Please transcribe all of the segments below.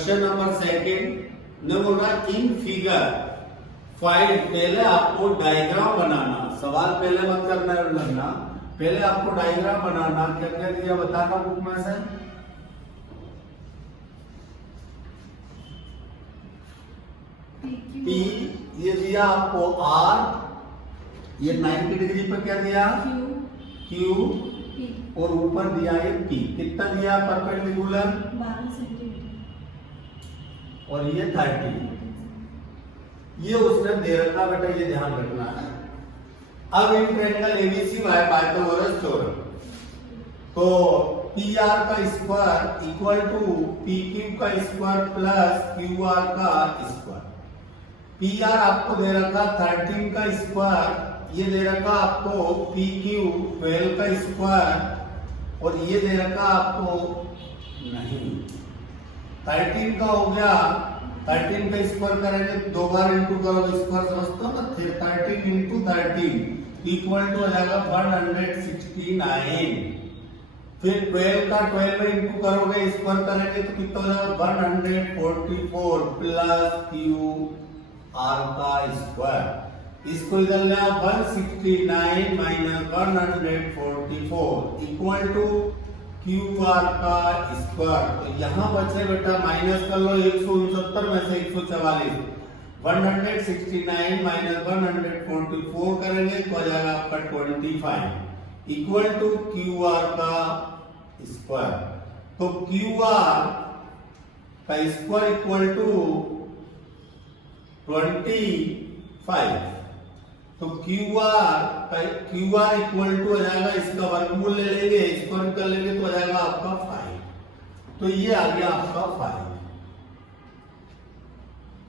Question number second ने बोला in figure find, पहले आपको डायग्राम बनाना, सवाल पहले मत करना है लगना, पहले आपको डायग्राम बनाना। क्या क्या दिया बताना बुक में से। P ये दिया आपको R, ये 90 डिग्री पे क्या दिया Q और ऊपर दिया ये P। कितना दिया परपेंडिकुलर 12 सेंटीमीटर और ये 30। ये उसने दे रखा बेटा, ये ध्यान रखना है। अब in triangle ABC by Pythagoras theorem, तो पी आर का square equal to P Q का स्क्वायर प्लस क्यू आर का स्क्वायर। पी आर आपको दे रखा 13 का स्क्वायर, ये दे रखा आपको पी क्यू 12 का स्क्वायर और ये दे रखा आपको नहीं 13 का हो गया। 13 का स्क्वायर करेंगे दो बार इंटू करोगे, स्क्वायर समझते हो ना, 13 इंटू 13 इक्वल टू हो जाएगा 169। फिर 12 का 12 में इंटू करोगे, स्क्वायर करेंगे तो कितना हो जाएगा 144 प्लस क्यू आर का स्क्वायर। इसको इधर ले आओ 169 minus 144 equal to Q R का स्क्वायर। तो यहाँ बचे बेटा माइनस कर लो 169 में से 144, 169 माइनस 144 करेंगे तो आ जाएगा आपका 25 इक्वल टू क्यू आर का स्क्वायर। तो क्यू आर का स्क्वायर इक्वल टू 25, तो क्यू आर इक्वल टू हो जाएगा, इसका वर्गमूल ले लेंगे, स्क्वायर कर लेंगे तो हो जाएगा आपका 5। तो ये आ गया आपका 5।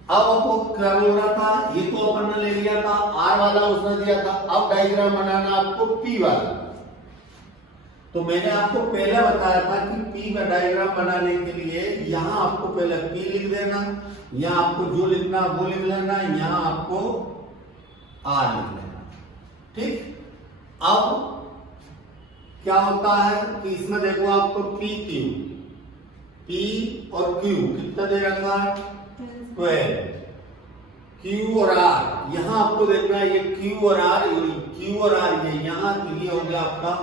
अब आपको क्या बोल रहा था, ये तो अपन ने ले लिया था, आर वाला उसने दिया था। अब डायग्राम बनाना आपको पी वाला। तो मैंने आपको पहले बताया था कि पी का डायग्राम बनाने के लिए यहां आपको पहले पी लिख देना, यहां आपको जो लिखना वो लिख लेना, यहां आपको आर लिख लेना। ठीक, अब क्या होता है कि इसमें देखो आपको पी क्यू, पी और क्यू कितना दे रखा है 12, क्यू और आर यहां आपको देखना है, ये क्यू और आर, क्यू और आर ये यहां, तो ये हो गया आपका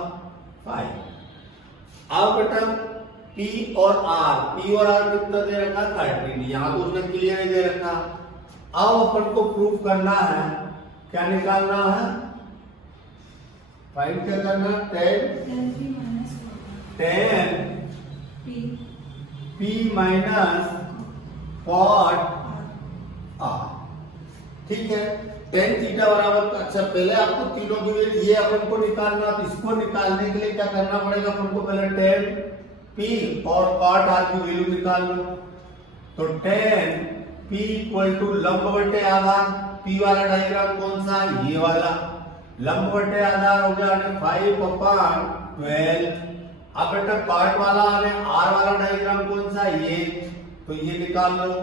5। अब बेटा P और R कितना दे रखा 13, यहां तो उसने क्लियर दे रखा। अब अपन को प्रूफ करना है, क्या निकालना है, फाइंड क्या करना, 10 P माइनस कॉट R। ठीक है, tan थीटा बराबर, अच्छा पहले आपको तीनों के ये अपन को निकालना, तो इसको निकालने के लिए क्या करना पड़ेगा अपन को, पहले tan P और cot R की वैल्यू निकाल लो। तो tan P इक्वल टू लंब बटे आधार, P वाला डायग्राम कौन सा, ये वाला, लंब बटे आधार हो गया 5/12। अब बेटा cot वाला है, R वाला डायग्राम कौन सा, ये, तो ये निकाल लो,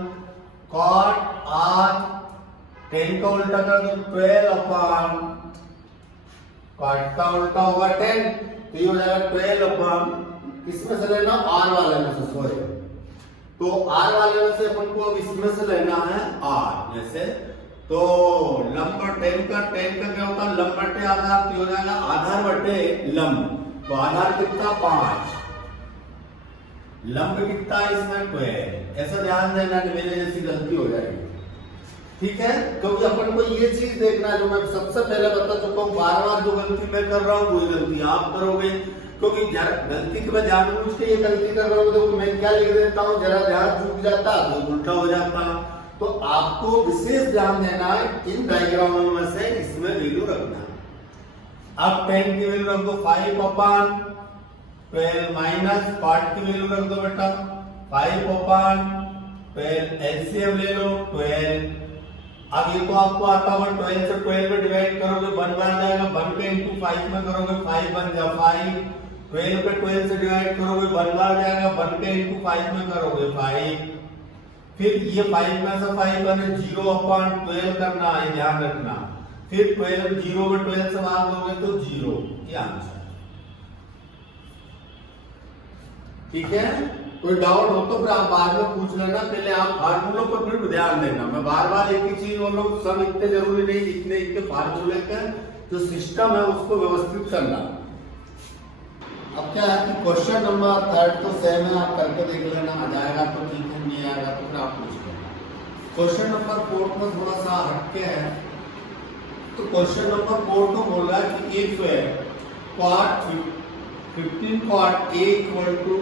cot R 10 का उल्टा कर दो 12/, cot का उल्टा होगा 10, तो ये हो जाएगा 12/, किसमें से लेना, R वाले में से, सॉरी। तो R वाले में से अपन को अब इसमें से लेना है R जैसे, तो लंब 10 का क्या होता है, लंब बटे आधार, तो हो जाएगा आधार बटे लंब, तो आधार कितना 5, लंब कितना इसमें 12। ऐसा ध्यान देना, मेरे जैसी गलती हो जाएगी। ठीक है, क्योंकि अपन को ये चीज देखना है, जो मैं सबसे पहले बता चुका हूँ, बार बार जो गलती मैं कर रहा हूँ वही गलती आप करोगे, क्योंकि गलती की मैं जानबूझ के ये गलती कर रहा हूँ, तो मैं क्या लिख देता हूँ, जरा ध्यान चूक जाता तो उल्टा हो जाता। तो आपको विशेष ध्यान देना है, इन डायग्रामों में से इसमें वैल्यू रखना। अब 10 की वैल्यू रख दो 5/12 माइनस कॉट की वैल्यू रख दो बेटा 5/12, एलसीएम ले लो 12। अब ये तो आपको आता होगा, 12 से 12 में डिवाइड करोगे 1 बन जाएगा, 1 के इंटू 5 में करोगे 5 बन जा 5, 12 पे 12 से डिवाइड करोगे 1 बार जाएगा, 1 के इंटू 5 में करोगे 5, फिर ये 5 में से 5 बने 0/12 करना है, ध्यान रखना। फिर 12 0 में 12 से भाग दोगे तो 0, ये आंसर। ठीक है, कोई डाउट हो तो फिर आप बाद में पूछ लेना, पहले आप फार्मूलों पर फिर ध्यान देना। मैं बार बार एक ही चीज बोल रहा हूँ, सब इतने जरूरी नहीं जितने इनके फार्मूले का जो सिस्टम है उसको व्यवस्थित करना। अब क्या है कि क्वेश्चन नंबर 3 तो सेम है, आप करके देख लेना, आ जाएगा तो ठीक है, नहीं आएगा तो फिर आप पूछ लेना। क्वेश्चन नंबर 4 में थोड़ा सा हटके है। तो क्वेश्चन नंबर 4 तो बोल रहा है कि if cot 15 cot A equal to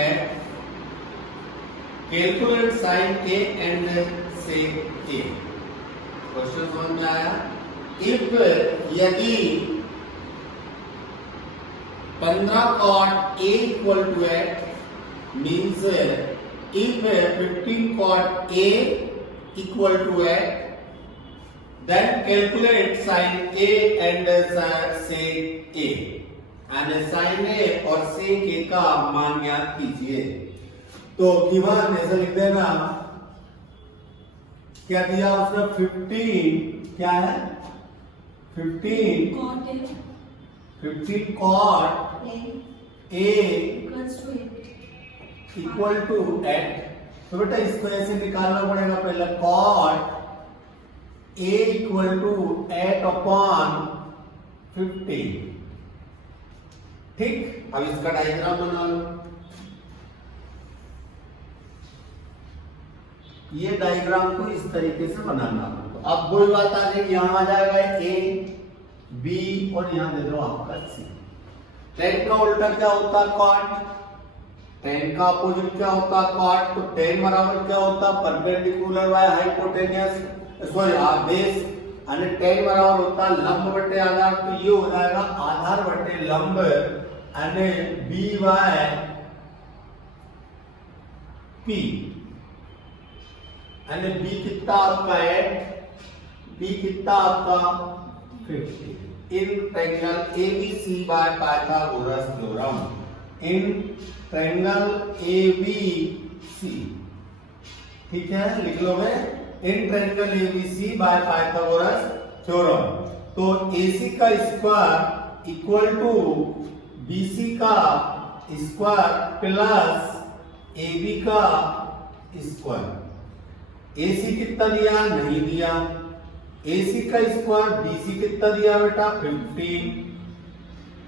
X, calculate sin A and sec A। Question समझ में आया? इफ यदि 15 cot A equal to X means if 15 cot A equal to X, then calculate sin A and sec A, and sin A और sec A का मान ज्ञात कीजिए। तो गिवन ऐसे लिख देना, क्या दिया उसने 15, क्या है 15 cot A इक्वल टू 8। तो बेटा इसको ऐसे निकालना पड़ेगा, पहले cot A इक्वल टू 8/15। ठीक, अब इसका डायग्राम बना लो। ये डायग्राम को इस तरीके से बनाना। तो अब कोई बात आ जाएगी, यहां आ जाएगा A B और यहां दे दो आपका C। tan का उल्टा क्या होता है cot, tan का अपोजिट क्या होता है cot। तो tan बराबर क्या होता है perpendicular by hypotenuse, sorry base, और tan बराबर होता है लंब बटे आधार। तो ये हो जाएगा आधार बटे लंब, और B बाय P, और B कितना आपका 8, B कितना आपका 50। In triangle ABC bye Pythagoras theorem, in triangle ABC, ठीक है लिख लो मैं, in triangle ABC bye Pythagoras theorem. तो AC का स्क्वायर इक्वल टू BC का स्क्वायर प्लस AB का स्क्वायर। AC कितना दिया, नहीं दिया। AC का स्क्वायर BC कितना दिया बेटा 15,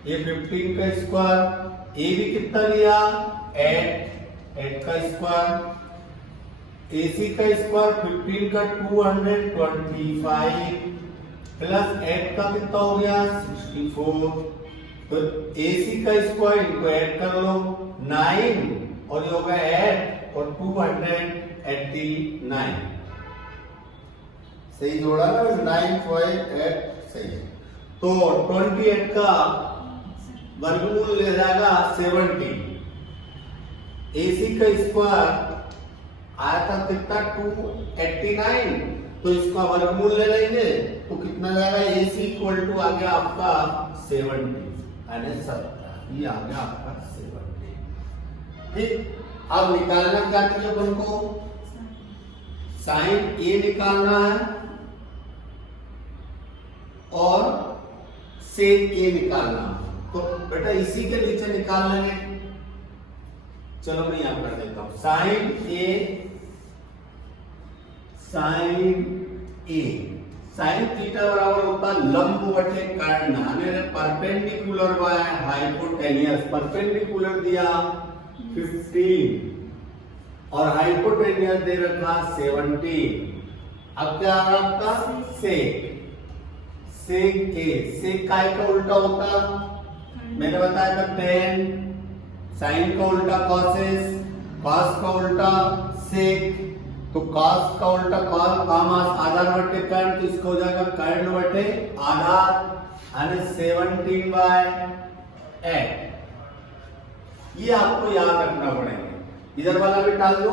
ये 15 का स्क्वायर। AB कितना दिया 8 का स्क्वायर। AC का स्क्वायर 15 का 225 प्लस 8 का कितना हो गया 64। तो AC का स्क्वायर इनको ऐड कर लो 9 और ये होगा 8 और 289, सही जोड़ा ना 9.8 सही है। तो 28 का वर्गमूल ले जाएगा 70। AC का स्क्वायर आया था कितना 289, तो इसका वर्गमूल ले लेंगे तो कितना जाएगा AC इक्वल टू आ गया आपका 70 यानी 70, ये आ गया आपका 70। ठीक, अब निकालना क्या चाहिए अपन को, साइन A निकालना है और सेक A निकालना। तो बेटा इसी के नीचे निकाल लेंगे, चलो मैं यहां कर देता हूं साइन A, साइन थीटा बराबर होता है लंब बटे कर्ण, यानी परपेंडिकुलर बाय हाइपोटेन्यूस। परपेंडिकुलर दिया 15 और हाइपोटेन्यूस दे रखा 17। अब क्या आ रहा आपका सेक A, सेक काय का उल्टा होता, मैंने बताया था tan, साइन का उल्टा कॉसेस, कॉस का उल्टा सेक। तो कॉस का उल्टा कॉस आधार बटे कर्ण, तो इसको हो जाएगा कर्ण बटे आधार, यानी 17/8। ये आपको याद रखना पड़ेगा, इधर वाला भी डाल दो।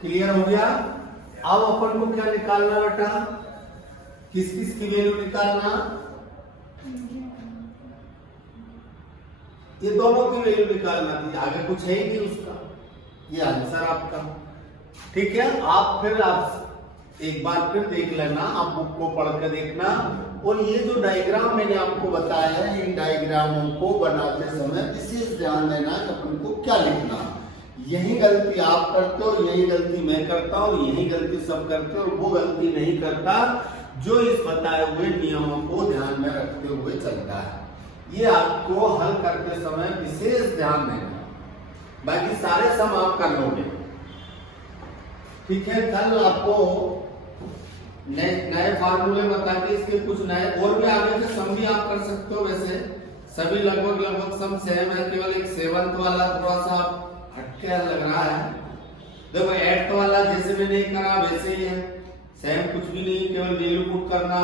क्लियर हो गया। अब अपन को क्या निकालना बेटा, किस किस की वैल्यू निकालना, ये दोनों की वैल्यू निकालना थी, आगे कुछ है ही नहीं उसका, ये आंसर आपका। ठीक है, आप फिर आप एक बार फिर देख लेना, आप बुक को पढ़ कर देखना। और ये जो डायग्राम मैंने आपको बताया है, इन डायग्रामों को बनाते समय विशेष ध्यान देना कि अपन को क्या लिखना। यही गलती आप करते हो, यही गलती मैं करता हूं, यही गलती सब करते हो, और वो गलती नहीं करता जो इस बताए हुए नियमों को ध्यान में रखते हुए चलता है। ये आपको हल करते समय विशेष ध्यान देना, बाकी सारे सम आप कर लोगे। ठीक है, कल आपको नए फार्मूले बता के इसके कुछ नए और भी आगे के सम भी आप कर सकते हो। वैसे सभी लगभग सम सेम है, केवल एक सेवंथ वाला थोड़ा सा हटके लग रहा है। देखो एट वाला जैसे मैंने करा वैसे ही है, सेम कुछ भी नहीं, केवल वैल्यू पुट करना।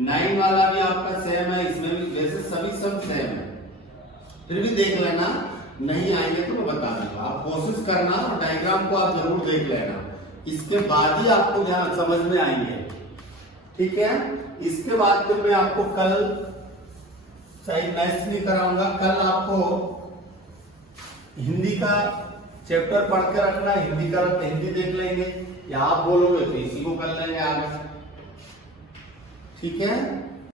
9 वाला भी आपका सेम है, इसमें भी वैसे सभी सम सेम है। फिर भी देख लेना, नहीं आएंगे तो मैं बता दूंगा, आप कोशिश करना और डायग्राम को आप जरूर देख लेना, इसके बाद ही आपको ध्यान समझ में आएंगे। ठीक है, इसके बाद फिर मैं आपको कल शायद मैथ्स नहीं कराऊंगा, कल आपको हिंदी का चैप्टर पढ़ के रखना, हिंदी का हिंदी देख लेंगे, या आप बोलोगे तो इसी को कर लेंगे आगे। ठीक है।